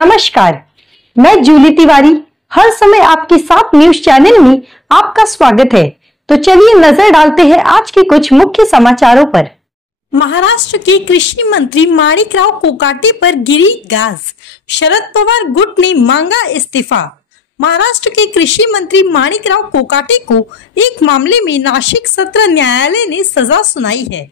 नमस्कार, मैं जूली तिवारी हर समय आपके साथ न्यूज चैनल में आपका स्वागत है। तो चलिए नजर डालते हैं आज के कुछ मुख्य समाचारों पर। महाराष्ट्र के कृषि मंत्री माणिकराव कोकाटे पर गिरी गाज, शरद पवार गुट ने मांगा इस्तीफा। महाराष्ट्र के कृषि मंत्री माणिकराव कोकाटे को एक मामले में नासिक सत्र न्यायालय ने सजा सुनाई है,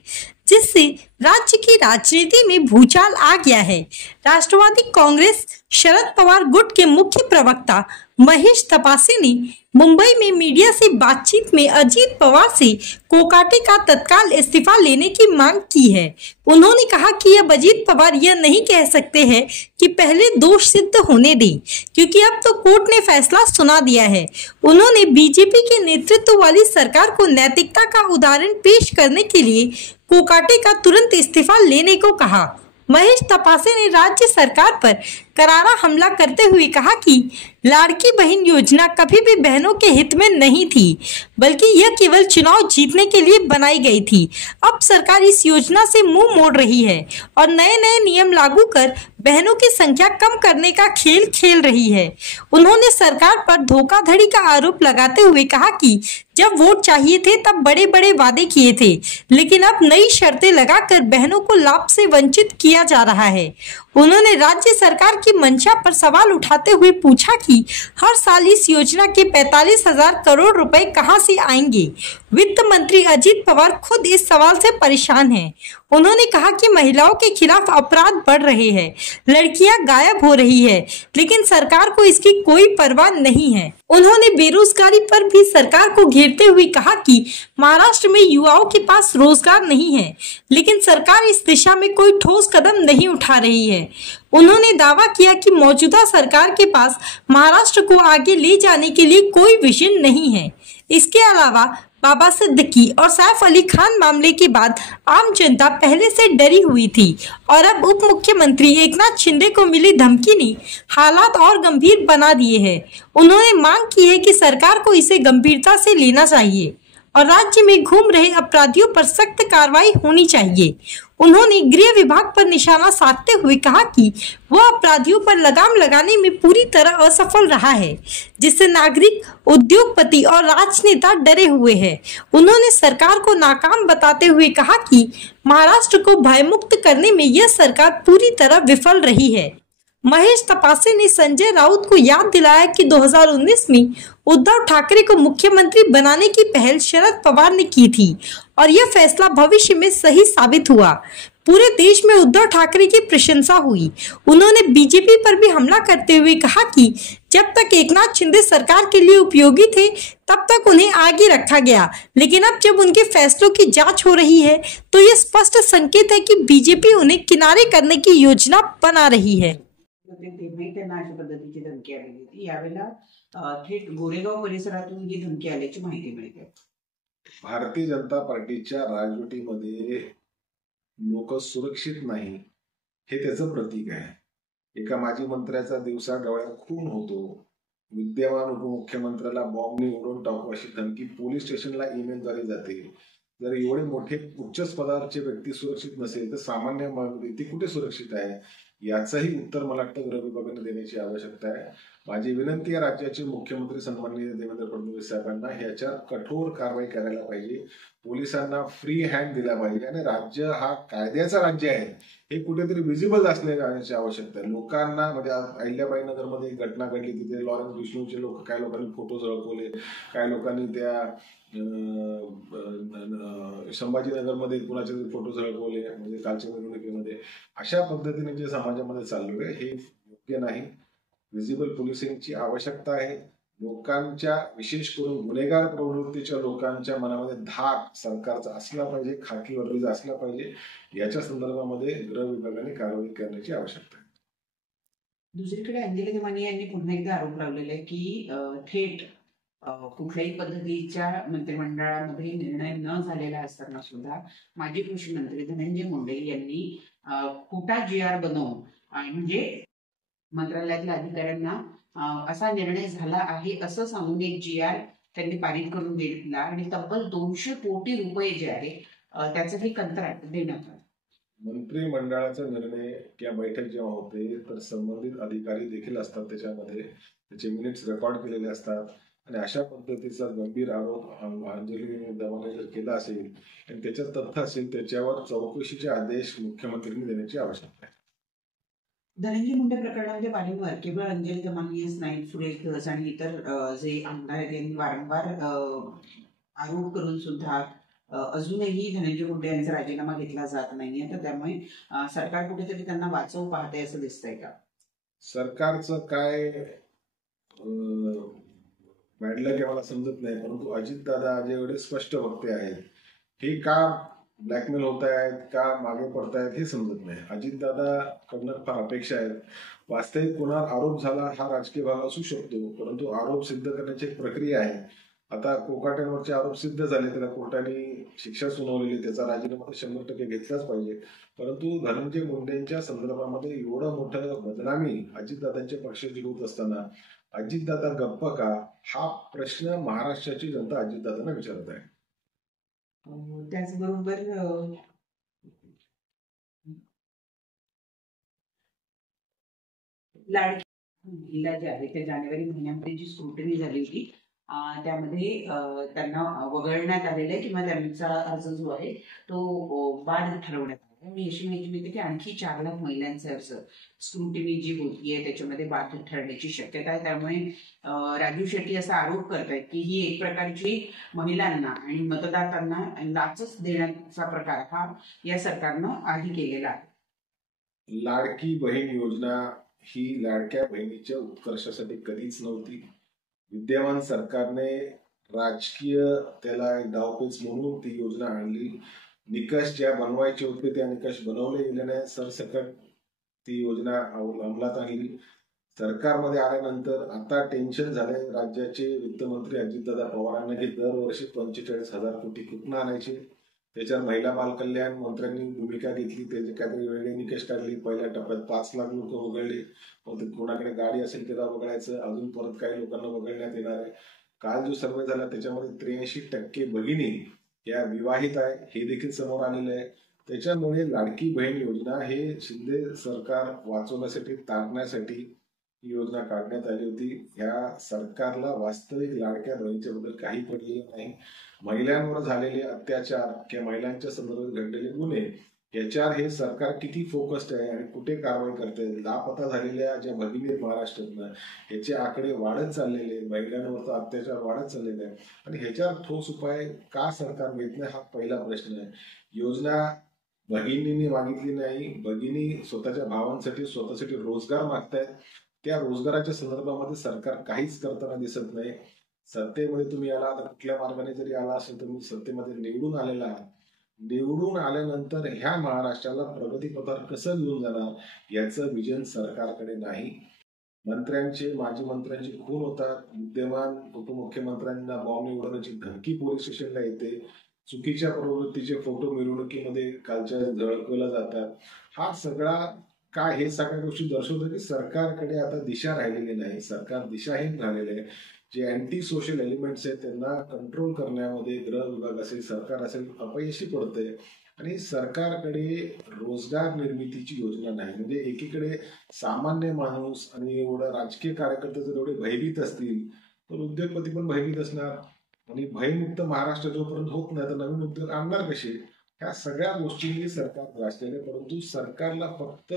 जिससे राज्य की राजनीति में भूचाल आ गया है। राष्ट्रवादी कांग्रेस शरद पवार गुट के मुख्य प्रवक्ता महेश तपासे ने मुंबई में मीडिया से बातचीत में अजीत पवार से कोकाटे का तत्काल इस्तीफा लेने की मांग की है। उन्होंने कहा कि अब अजीत पवार यह नहीं कह सकते हैं कि पहले दोष सिद्ध होने दें, क्योंकि अब तो कोर्ट ने फैसला सुना दिया है। उन्होंने बीजेपी के नेतृत्व वाली सरकार को नैतिकता का उदाहरण पेश करने के लिए कोकाटे का तुरंत इस्तीफा लेने को कहा। महेश तपासे ने राज्य सरकार पर करारा हमला करते हुए कहा कि लाड़की बहन योजना कभी भी बहनों के हित में नहीं थी, बल्कि यह केवल चुनाव जीतने के लिए बनाई गई थी। अब सरकार इस योजना से मुंह मोड़ रही है और नए नए नियम लागू कर बहनों की संख्या कम करने का खेल खेल रही है। उन्होंने सरकार पर धोखाधड़ी का आरोप लगाते हुए कहा कि जब वोट चाहिए थे तब बड़े बड़े वादे किए थे, लेकिन अब नई शर्तें लगाकर बहनों को लाभ से वंचित किया जा रहा है। उन्होंने राज्य सरकार की मंशा पर सवाल उठाते हुए पूछा कि हर साल इस योजना के 45,000 करोड़ रुपए कहां से आएंगे। वित्त मंत्री अजीत पवार खुद इस सवाल से परेशान हैं। उन्होंने कहा कि महिलाओं के खिलाफ अपराध बढ़ रहे हैं, लड़कियां गायब हो रही है, लेकिन सरकार को इसकी कोई परवाह नहीं है। उन्होंने बेरोजगारी पर भी सरकार को घेरते हुए कहा कि महाराष्ट्र में युवाओं के पास रोजगार नहीं है, लेकिन सरकार इस दिशा में कोई ठोस कदम नहीं उठा रही है। उन्होंने दावा किया कि मौजूदा सरकार के पास महाराष्ट्र को आगे ले जाने के लिए कोई विजन नहीं है। इसके अलावा बाबा सिद्दीकी और सैफ अली खान मामले के बाद आम जनता पहले से डरी हुई थी और अब उप मुख्यमंत्री एकनाथ शिंदे को मिली धमकी ने हालात और गंभीर बना दिए हैं। उन्होंने मांग की है कि सरकार को इसे गंभीरता से लेना चाहिए और राज्य में घूम रहे अपराधियों पर सख्त कार्रवाई होनी चाहिए। उन्होंने गृह विभाग पर निशाना साधते हुए कहा कि वह अपराधियों पर लगाम लगाने में पूरी तरह असफल रहा है, जिससे नागरिक, उद्योगपति और राजनेता डरे हुए हैं। उन्होंने सरकार को नाकाम बताते हुए कहा कि महाराष्ट्र को भयमुक्त करने में यह सरकार पूरी तरह विफल रही है। महेश तपासे ने संजय राउत को याद दिलाया कि 2019 में उद्धव ठाकरे को मुख्यमंत्री बनाने की पहल शरद पवार ने की थी और यह फैसला भविष्य में सही साबित हुआ। पूरे देश में उद्धव ठाकरे की प्रशंसा हुई। उन्होंने बीजेपी पर भी हमला करते हुए कहा कि जब तक एकनाथ शिंदे सरकार के लिए उपयोगी थे तब तक उन्हें आगे रखा गया, लेकिन अब जब उनके फैसलों की जांच हो रही है तो यह स्पष्ट संकेत है कि बीजेपी उन्हें किनारे करने की योजना बना रही है। त्यांना अशा पद्धतीची धमकी आलेली होती। यावेळेला थेट गोरेगाव परिसरातून ही धमकी आल्याची माहिती मिळते। भारतीय जनता पार्टीच्या राजवटीमध्ये लोक सुरक्षित नाही हे त्याचं प्रतीक आहे। एका माजी मंत्र्याचा दिवसा डोळ्यात खून होतो, विद्यमान उपमुख्यमंत्र्याला बॉम्बने उडवून टाकू अशी धमकी पोलीस स्टेशनला ईमेलद्वारे जाते। जर एवढे मोठे उच्च पदाचे व्यक्ती सुरक्षित नसेल तर सामान्य व्यक्ती कुठे सुरक्षित आहे याचंही उत्तर मला वाटतं गृह विभागाने देण्याची आवश्यकता आहे। माझी विनंती आहे राज्याचे मुख्यमंत्री सन्माननीय देवेंद्र फडणवीस साहेबांना ह्याच्यावर कठोर कारवाई करायला पाहिजे, पोलिसांना फ्री हँड दिला पाहिजे आणि राज्य हा कायद्याचं राज्य आहे हे कुठेतरी विजिबल असण्याची आवश्यकता आहे। लोकांना म्हणजे अहिल्याबाई नगरमध्ये एक घटना घडली, तिथे लॉरेन्स बिश्नूचे लोक काही लोकांनी फोटो झळकवले, काही लोकांनी त्या संभाजीनगरमध्ये कुणाचे फोटो झळकवले, म्हणजे कालच्या निवडणुकीमध्ये अशा पद्धतीने जे समाजामध्ये चालू आहे हे योग्य नाही। विजिबल पोलिसिंगची आवश्यकता आहे। लोकांच्या, विशेष करून गुन्हेगार प्रवृत्तीच्या लोकांच्या मनामध्ये धाक सरकारचा असला पाहिजे, खाकी वर्दीचा असला पाहिजे। याच्या संदर्भामध्ये गृह विभागाने कारवाई करण्याची आवश्यकता आहे। दुसरीकडे अंजली माने यांनी पुन्हा एकदा आरोप लावलेला आहे की थेट कुठल्याही पद्धतीच्या मंत्रिमंडळामध्ये निर्णय न झालेला असताना सुद्धा माजी कृषी मंत्री धनंजय मुंडे यांनी खोटा GR बनवून म्हणजे मंत्रालयातल्या अधिकाऱ्यांना असा निर्णय झाला आहे असं सांगून एक GR त्यांनी पारित करून दिला आणि तब्बल 200 कोटी रुपये जे आहे त्याचं हे कंत्राट देण्यात आलं। मंत्रिमंडळाचा निर्णय किंवा बैठक जेव्हा होते तर संबंधित अधिकारी देखील असतात त्याच्यामध्ये, त्याचे मिनिट्स रेकॉर्ड केलेले असतात आणि अशा पद्धतीचा गंभीर आरोप अंजली दमाने जर केला असेल आणि त्याच्यात तथ्य असेल त्याच्यावर चौकशीचे आदेश मुख्यमंत्र्यांनी देण्याची आवश्यकता आहे. धनंजय मुंडे प्रकरणामध्ये वारंवार केवळ अंजली दमानियाच नाही, सुरेश धस आणि इतर जे आमदार आहेत यांनी वारंवार आरोप करून सुद्धा अजूनही धनंजय मुंडे यांचा राजीनामा घेतला जात नाहीये. तर त्यामुळे सरकार कुठेतरी त्यांना वाचवू पाहते असं दिसतंय का? सरकारचं काय बॅडलक आहे मला समजत नाही, परंतु अजितदादा जे एवढे स्पष्ट वक्ते आहेत हे का ब्लॅकमेल होत आहेत, का मागे पडतायत हे समजत नाही. अजितदादा कडनं फार अपेक्षा आहेत. वास्तविक कोणावर आरोप झाला हा राजकीय भाग असू शकतो, परंतु आरोप सिद्ध करण्याची एक प्रक्रिया आहे. आता कोकाट्यांवरचे आरोप सिद्ध झाले, त्याला कोर्टाने शिक्षा सुनावलेली, त्याचा राजीनामा 100% घेतलाच पाहिजे. परंतु धनंजय मुंडेंच्या संदर्भामध्ये एवढं मोठं बदनामी अजितदादांच्या पक्षाची होत असताना अजितदादा गप्प का, हा प्रश्न महाराष्ट्राची जनता अजितदादांना विचारत आहे. त्याचबरोबर लाडकी महिला जे आहे त्या जानेवारी महिन्यामध्ये जी स्क्रुटनी झाली होती त्यामध्ये त्यांना वगळण्यात आलेलं आहे किंवा त्यांचा अर्ज जो आहे तो बाद ठरवण्यात आला. मी अशी माहिती मिळते की आणखी 4 लाख महिलांचे अर्ज स्क्रुटिनी जी होतीये त्याच्यामध्ये बाद ठरण्याची शक्यता आहे. त्यामुळे राजीव शेट्टी असा आरोप करतायत की ही एक प्रकारची महिलांना आणि मतदारांना लाचच देण्याचा प्रकार हा या सरकारनं आधी केलेला आहे. लाडकी बहीण योजना ही लाडक्या बहिणीच्या उत्कर्षासाठी कधीच नव्हती. विद्यमान सरकारने राजकीय त्याला एक डावपेच म्हणून ती योजना आणली. निकष ज्या बनवायचे होते त्या निकष बनवले गेले नाही. सरसकट ती योजना अंमलात आणली. सरकारमध्ये आल्यानंतर आता टेन्शन झाले राज्याचे वित्तमंत्री अजितदादा पवारांना की दरवर्षी 45,000 कोटी कुठून आणायचे. त्याच्यावर महिला बाल कल्याण मंत्र्यांनी भूमिका घेतली, त्याचे काहीतरी वेगळे निकष काढले. पहिल्या टप्प्यात 5 लाख लोक वगळले, मग कोणाकडे गाडी असेल त्याला वगळायचं, अजून परत काही लोकांना वगळण्यात येणार आहे. काल जो सर्वे झाला त्याच्यामध्ये 83% भगिनी या विवाहित आहे हे देखील समोर आलेलं आहे. त्याच्यामुळे लाडकी बहीण योजना हे शिंदे सरकार वाचवण्यासाठी, तारण्यासाठी ही योजना काढण्यात आली होती. ह्या सरकारला वास्तविक लाडक्या बहिणीच्या बद्दल काही पडलेलं नाही. महिलांवर झालेले अत्याचार किंवा महिलांच्या संदर्भात घडलेले गुन्हे याच्यावर हे सरकार किती फोकस्ड आहे आणि कुठे कारवाई करते. लापता झालेल्या ज्या भगिनी आहेत महाराष्ट्रातनं ह्याचे आकडे वाढत चाललेले, महिलांवरचा अत्याचार वाढत चाललेला आहे आणि ह्याच्यावर ठोस उपाय का सरकार घेत नाही हा पहिला प्रश्न आहे. योजना भगिनींनी मागितली नाही. भगिनी स्वतःच्या भावांसाठी स्वतःसाठी रोजगार मागतायत. त्या रोजगाराच्या संदर्भामध्ये सरकार काहीच करताना दिसत नाही. सत्तेमध्ये तुम्ही आला तर कुठल्या मार्गाने जरी आला असेल तर तुम्ही सत्तेमध्ये निवडून आलेला आहात. निवडून आल्यानंतर ह्या महाराष्ट्राला प्रगतीपथावर कसं घेऊन जाणार याचं विजन सरकारकडे नाही. मंत्र्यांचे, माजी मंत्र्यांचे खून होतात. विद्यमान उपमुख्यमंत्र्यांना बॉम्ब उडवण्याची धमकी पोलीस स्टेशनला येते. चुकीच्या प्रवृत्तीचे फोटो मिरवणुकीमध्ये कालच्या झळकवल्या जातात. हा सगळा काय हे सगळ्या गोष्टी दर्शवतात की सरकारकडे आता दिशा राहिलेली नाही. सरकार दिशाहीन झालेले आहे. जे अँटी सोशल एलिमेंट्स आहेत त्यांना कंट्रोल करण्यामध्ये गृह विभाग असेल, सरकार असेल अपयशी पडतंय आणि सरकारकडे रोजगार निर्मितीची योजना नाही. म्हणजे एकीकडे सामान्य माणूस आणि एवढा राजकीय कार्यकर्ते जर एवढे भयभीत असतील तर उद्योगपती पण भयभीत असणार आणि भयमुक्त महाराष्ट्र जोपर्यंत होत नाही तर नवीन उद्योग आणणार कसे. ह्या सगळ्या गोष्टींनी सरकार त्रासलेले, परंतु सरकारला फक्त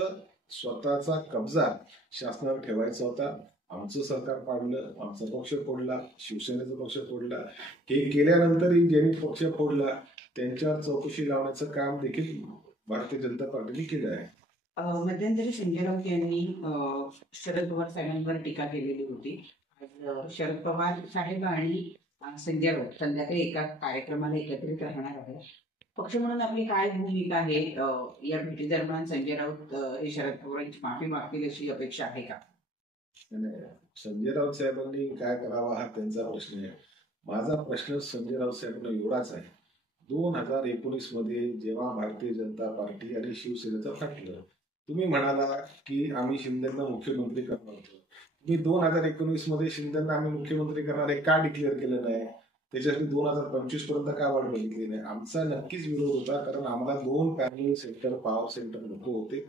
स्वतःचा कब्जा शासनावर ठेवायचा होता. आमचं सरकार पाडलं, आमचा पक्ष फोडला, शिवसेनेचा पक्ष फोडला. हे केल्यानंतरही ज्यांनी पक्ष फोडला त्यांच्यावर चौकशी लावण्याचं काम देखील भारतीय जनता पार्टीने केलं आहे. मध्यंतरी संजय राऊत यांनी शरद पवार साहेबांवर टीका केलेली होती. आज शरद पवार साहेब आणि संजय राऊत संध्याकाळी एका कार्यक्रमाला एकत्रित राहणार आहे. पक्ष म्हणून आपली काय भूमिका आहे या भेटी दरम्यान? संजय राऊत हे शरद पवारांची माफी मागतील अशी अपेक्षा आहे का? संजय राऊत साहेबांनी काय करावा हा त्यांचा प्रश्न आहे. माझा प्रश्न संजय राऊत साहेबांना एवढाच आहे. 2019 मध्ये जेव्हा भारतीय जनता पार्टी आणि शिवसेनेचं फाटलं, तुम्ही म्हणाला की आम्ही शिंदेना मुख्यमंत्री करणार होतो. तुम्ही 2019 मध्ये शिंदेना आम्ही मुख्यमंत्री करणार आहे का डिक्लेअर केलं नाही? त्याच्यासाठी 2025 पर्यंत का वाट बघितली नाही? आमचा नक्कीच विरोध होता, कारण आम्हाला 2 पॅनल सेंटर, पॉवर सेंटर नको होते.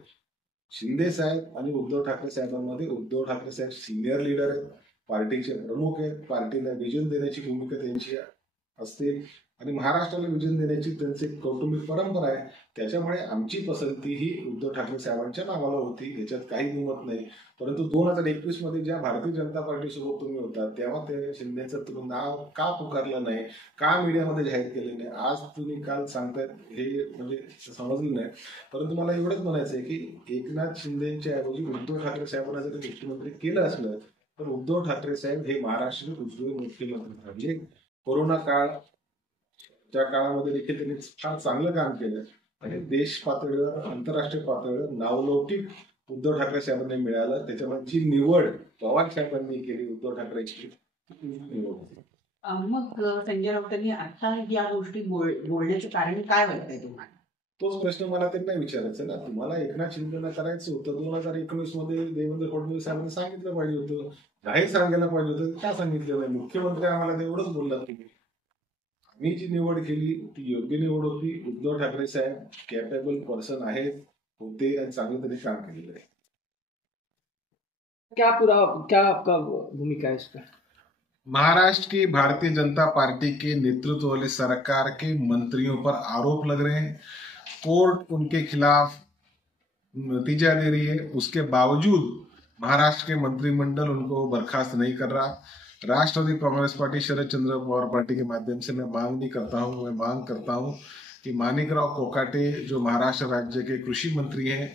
शिंदे साहेब आणि उद्धव ठाकरे साहेबांमध्ये उद्धव ठाकरे साहेब सिनियर लीडर आहेत, पार्टीचे प्रमुख आहेत, पार्टीला विजन देण्याची भूमिका त्यांची असते आणि महाराष्ट्राला विजन देण्याची त्यांची कौटुंबिक परंपरा आहे. त्याच्यामुळे आमची पसंती ही उद्धव ठाकरे साहेबांच्या नावाला होती, याच्यात काही दुमत नाही. परंतु 2021 मध्ये ज्या भारतीय जनता पार्टीसोबत तुम्ही होता तेव्हा ते शिंदेचं तुम्ही नाव का पुकारलं नाही, का मीडियामध्ये जाहीर केले नाही? आज तुम्ही काल सांगतायत हे म्हणजे समजलं नाही. परंतु मला एवढंच म्हणायचं आहे की एकनाथ शिंदेच्या ऐवजी उद्धव ठाकरे साहेबांना जर मुख्यमंत्री केलं असलं तर उद्धव ठाकरे साहेब हे महाराष्ट्राचे उज्ज्वल मुख्यमंत्री म्हणजे कोरोना त्या काळामध्ये देखील त्यांनी फार चांगलं काम केलं आणि देश पातळीवर, आंतरराष्ट्रीय पातळीवर नावलौकिक उद्धव ठाकरे साहेबांनी मिळालं. त्याच्यामुळे जी निवड पवार साहेबांनी केली उद्धव ठाकरेची निवड होती. मग संजय राऊतांनी आता या गोष्टी बोलण्याचं कारण काय वाटतंय तुम्हाला? तोच प्रश्न मला त्यांना विचारायचा ना. तुम्हाला एकनाथ शिंदेला करायचं होतं 2019 मध्ये देवेंद्र फडणवीस साहेबांनी सांगितलं पाहिजे होतं, जाहीर सांगायला पाहिजे होतं, का सांगितलं नाही? मुख्यमंत्री आम्हाला तेवढंच बोललात तुम्ही. आम्ही जी निवड केली ती योग्य निवड होती. उद्धव ठाकरे साहेब कॅपेबल पर्सन आहेत, होते आणि चांगलं तरी काम केलेलं आहे. क्या आपका भूमिका है इसका? महाराष्ट्र की भारतीय जनता पार्टी के नेतृत्व वाले सरकार के मंत्रियों पर आरोप लग रहे हैं, कोर्ट उनके खिलाफ नतीजा दे रही है, उसके बावजूद महाराष्ट्र के मंत्रिमंडल उनको बर्खास्त नहीं कर रहा. राष्ट्रवादी कांग्रेस पार्टी शरद चंद्र पवार पार्टी के माध्यम से मैं मांग करता हूं कि माणिकराव कोकाटे जो महाराष्ट्र राज्य के कृषि मंत्री हैं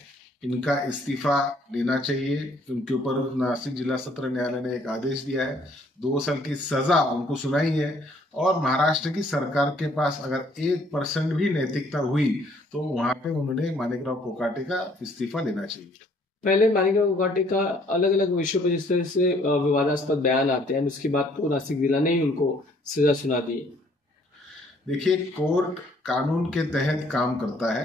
इनका इस्तीफा लेना चाहिए. उनके ऊपर नासिक जिला सत्र न्यायालय ने एक आदेश दिया है, 2 साल की सजा उनको सुनाई है और महाराष्ट्र की सरकार के पास अगर 1% भी नैतिकता हुई तो वहां पे उन्होंने माणिकराव कोकाटे का इस्तीफा लेना चाहिए. पहले माणिकराव कोकाटे का अलग अलग विषयों पर जिस तरह से विवादास्पद बयान आते हैं, उसके बाद तो नासिक जिला ने ही उनको सजा सुना दी. देखिए, कोर्ट कानून के तहत काम करता है.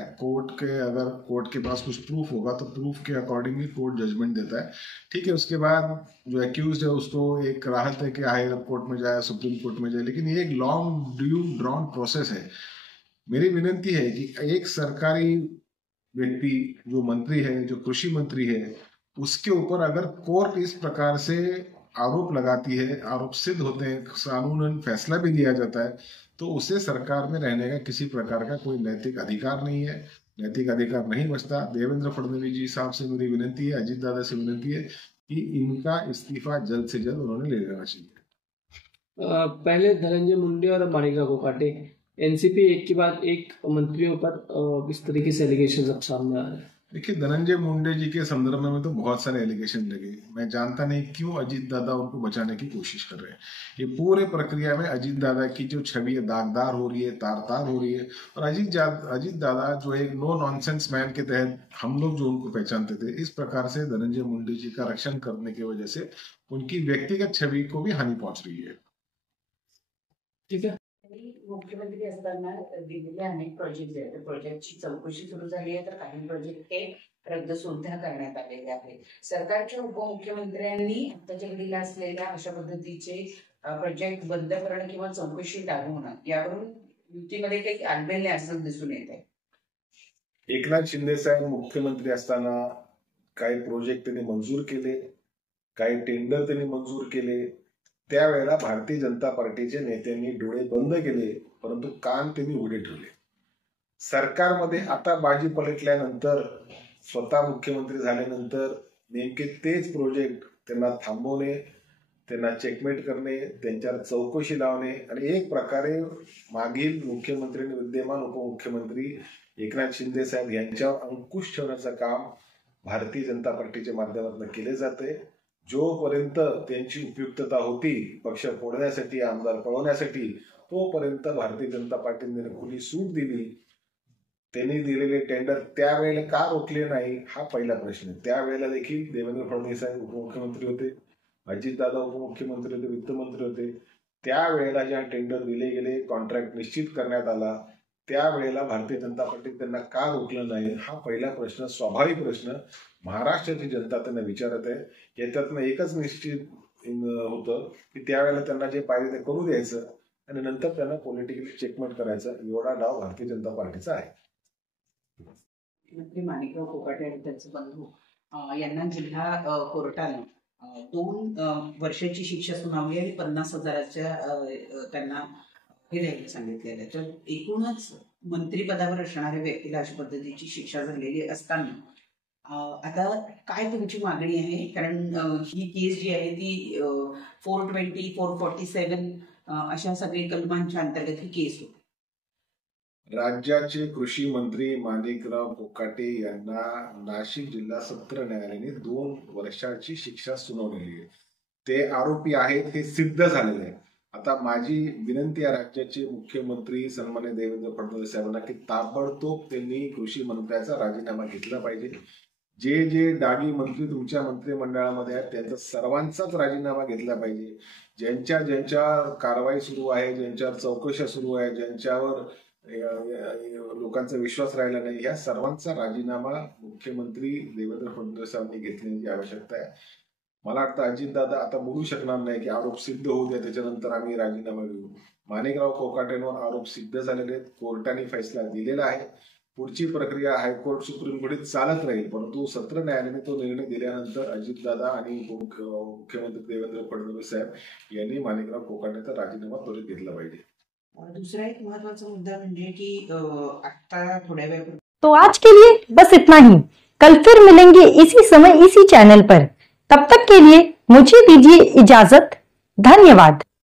अगर कोर्ट के पास कुछ प्रूफ होगा तो प्रूफ के अकॉर्डिंगली कोर्ट जजमेंट देता है. ठीक है, उसके बाद जो एक्यूज है उसको एक राहत है कि हायर कोर्ट में जाए, सुप्रीम कोर्ट में जाए, लेकिन ये एक लॉन्ग ड्यू ड्रॉन प्रोसेस है. मेरी विनती है कि एक सरकारी व्यक्ति जो मंत्री है, जो कृषि मंत्री है, उसके ऊपर अगर कोर्ट इस प्रकार से आरोप लगाती है, आरोप सिद्ध होते हैं, कानूनन फैसला भी दिया जाता है, तो उसे सरकार में रहने का किसी प्रकार का कोई नैतिक अधिकार नहीं है, नैतिक अधिकार नहीं बचता. देवेंद्र फडणवीस जी साहब से मेरी विनती है, अजीत दादा से विनती है कि इनका इस्तीफा जल्द से जल्द उन्होंने ले लेना चाहिए. पहले धनंजय मुंडे और माणिकराव कोकाटे, एनसीपी एक के बाद एक मंत्रियों पर इस तरीके से एलिगेशन अब सामने आ रहे हैं. देखिए, धनंजय मुंडे जी के संदर्भ में तो बहुत सारे एलिगेशन लगे. मैं जानता नहीं क्यों अजीत दादा उनको बचाने की कोशिश कर रहे हैं. ये पूरे प्रक्रिया में अजीत दादा की जो छवि है दागदार हो रही है, तार हो रही है. और अजीत दादा जो एक नो नॉनसेंस मैन के तहत हम लोग जो उनको पहचानते थे, इस प्रकार से धनंजय मुंडे जी का रक्षण करने की वजह से उनकी व्यक्तिगत छवि को भी हानि पहुंच रही है. ठीक है. मुख्यमंत्री असताना दिलेले अनेक प्रोजेक्ट आहेत, प्रोजेक्टची चौकशी सुरू झाली आहे, तर काही प्रोजेक्ट हे रद्द सुद्धा करण्यात आलेले आहेत. सरकारच्या उपमुख्यमंत्र्यांनी आताच्या घडीला असलेल्या अशा पद्धतीचे प्रोजेक्ट बंद करणं किंवा चौकशी टाळवणं यावरून युतीमध्ये काही आलबेल नाही असं दिसून येत आहे. एकनाथ शिंदे साहेब मुख्यमंत्री असताना काही प्रोजेक्ट त्यांनी मंजूर केले, काही टेंडर त्यांनी मंजूर केले. त्यावेळेला भारतीय जनता पार्टीच्या नेत्यांनी डोळे बंद केले, परंतु कान त्यांनी उघडे ठेवले. सरकारमध्ये आता बाजी पलटल्यानंतर, स्वतः मुख्यमंत्री झाल्यानंतर नेमके तेच प्रोजेक्ट त्यांना थांबवणे, त्यांना चेकमेट करणे, त्यांच्यावर चौकशी लावणे आणि एक प्रकारे मागील मुख्यमंत्री आणि विद्यमान उपमुख्यमंत्री एकनाथ शिंदे साहेब यांच्यावर अंकुश ठेवण्याचं काम भारतीय जनता पार्टीच्या माध्यमातून केले जाते. जोपर्यंत त्यांची उपयुक्तता होती पक्ष फोडण्यासाठी, आमदार पळवण्यासाठी, तोपर्यंत भारतीय जनता पार्टीने खुली सूट दिली. त्यांनी दिलेले टेंडर त्यावेळेला का रोखले नाही हा पहिला प्रश्न. त्यावेळेला देखील देवेंद्र फडणवीस साहेब उपमुख्यमंत्री होते, अजितदादा उपमुख्यमंत्री होते, वित्तमंत्री होते. त्यावेळेला ज्या टेंडर दिले गेले, कॉन्ट्रॅक्ट निश्चित करण्यात आला, त्यावेळेला भारतीय जनता पार्टी त्यांना का रोखलं नाही हा पहिला प्रश्न, स्वाभाविक प्रश्न महाराष्ट्राची जनता त्यांना विचारत आहे. याच्यातनं एकच निश्चित होतं की त्यावेळेला त्यांना जे पाहिजे ते करू द्यायचं आणि नंतर त्यांना पॉलिटिकली चेकमेट करायचा एवढा डाव भारतीय जनता पार्टीचा आहे. मंत्री माणिकराव कोकाटे आणि त्यांचे बंधू यांना जिल्हा कोर्टाने 2 वर्षाची शिक्षा सुनावली आणि 50,000च्या त्यांना हे द्यायला सांगितलेलं. तर एकूणच मंत्रिपदावर असणाऱ्या व्यक्तीला अशा पद्धतीची शिक्षा झालेली असताना आता काय तुमची मागणी आहे? कारण ही केस जी आहे ती 420, 447 अशा सगळी कलमांच्या अंतर्गत ही केस होती. राज्याचे कृषी मंत्री माणिकराव कोकाटे यांना नाशिक जिल्हा सत्र न्यायालयाने 2 वर्षाची शिक्षा सुनावलेली आहे. ते आरोपी आहेत हे सिद्ध झालेले आहे. आता माझी विनंती आहे राज्याचे मुख्यमंत्री सन्माननीय देवेंद्र फडणवीस साहेबांना की ताबडतोब त्यांनी कृषी मंत्र्याचा राजीनामा घेतला पाहिजे. जे जे डागी मंत्री तुमच्या मंत्रिमंडळामध्ये आहेत त्यांचा सर्वांचाच राजीनामा घेतला पाहिजे. ज्यांच्या कारवाई सुरू आहे, ज्यांच्यावर चौकशा सुरू आहे, ज्यांच्यावर लोकांचा विश्वास राहिला नाही, या सर्वांचा राजीनामा मुख्यमंत्री देवेंद्र फडणवीस यांनी घेतण्याची आवश्यकता आहे. मला वाटतं अजितदादा आता बोलू शकणार नाही की आरोप सिद्ध होऊ द्या त्याच्यानंतर आम्ही राजीनामा घेऊ. माणिकराव कोकाटेंवर आरोप सिद्ध झालेले आहेत. कोर्टाने फैसला दिलेला आहे. पुढची प्रक्रिया हायकोर्ट सुप्रीम कोर्टात चालत राहील, परंतु सत्र न्यायालयाने तो निर्णय दिल्यानंतर अजितदादा आणि मुख्यमंत्री देवेंद्र फडणवीस साहेब यांनी माणिकराव कोकाटेचा राजीनामा त्वरित घेतला पाहिजे. दुसरा एक महत्वाचा मुद्दा म्हणजे की आता थोड्या वेळ. तो आज के लिए बस इतना ही. कल फिर मिलेंगे इसी समय इसी चैनल पर. तब तक के लिए मुझे दीजिए इजाजत. धन्यवाद.